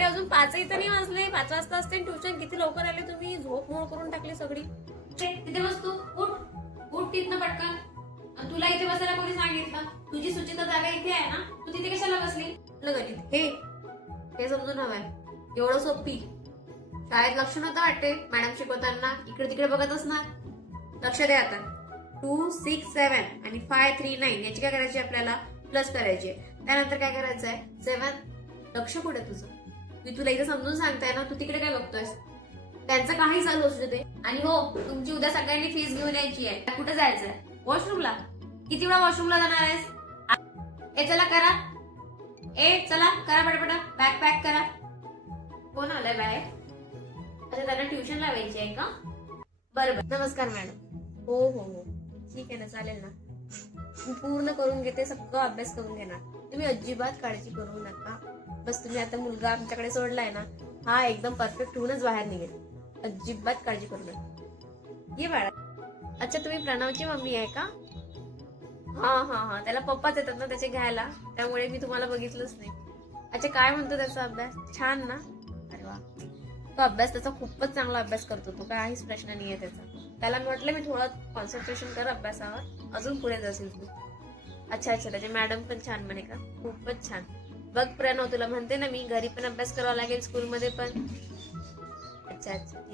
अरे अजून 5ही तर नाही वाजले, 5 वाजता असते ट्युशन. किती लवकर आले तुम्ही, झोप मोड करून टाकली सगळी. तिथे बस तू, उठ उठ तिथनं पटकन. तुला इथे बसायला कोणी सांगितलं? तुझी सुचिता जागा इथे आहे ना, तू तिथे कशाला बसली? गणित हे समजून हवंय, एवढं सोपी. शाळेत लक्ष नव्हतं वाटते मॅडम शिकवताना, इकडे तिकडे बघतच ना. लक्ष दे आता. 2, 6, 7 आणि 5, 3, 9 याची काय करायची आपल्याला? प्लस करायची. त्यानंतर काय करायचंय? 7. लक्ष कुठे तुझं? मी तुला इथे समजून सांगताय ना, तू तिकडे काय बघतोयस? त्यांचं काही चालू असू दे. आणि हो, तुमची उद्या सगळ्यांनी फीस घेऊन यायची आहे. कुठे जायचंय? वॉशरूमला. किती वेळा वॉशरूमला जाणार आहेस? ए चला करा, चला करा पटपट, बॅग पॅक करा. कोण आलंय बाहेर? अच्छा, त्यांना ट्युशन लावायची आहे का? बरोबर. नमस्कार मॅडम. हो हो हो, ठीक आहे ना, चालेल ना. मी पूर्ण करून घेते, सगळं अभ्यास करून घेणार. तुम्ही अजिबात काळजी करू नका. बस तुम्ही आता मुलगा आमच्याकडे सोडलाय ना, हा एकदम परफेक्ट होऊनच बाहेर निघेल. अजिबात काळजी करू नका. ये बाळा. अच्छा, तुम्ही प्रणवची मम्मी आहे का? हा हा हा, त्याला पप्पाच येतात ना त्याचे घ्यायला, त्यामुळे मी तुम्हाला बघितलंच नाही. अच्छा, काय म्हणतो त्याचा अभ्यास? छान ना? अरे वा. तो अभ्यास त्याचा खूपच चांगला अभ्यास करतो तो, काहीच प्रश्न नाहीये त्याचा. त्याला म्हटलं मी थोडं कॉन्सन्ट्रेशन कर अभ्यासावर, अजून पुढे जाशील तू. अच्छा अच्छा, त्याचे मॅडम पण छान म्हणे का? खूपच छान. बघ प्रणव, तुला म्हणते ना मी, घरी पण अभ्यास करावा लागेल, स्कूलमध्ये पण. अच्छा अच्छा, ठीक.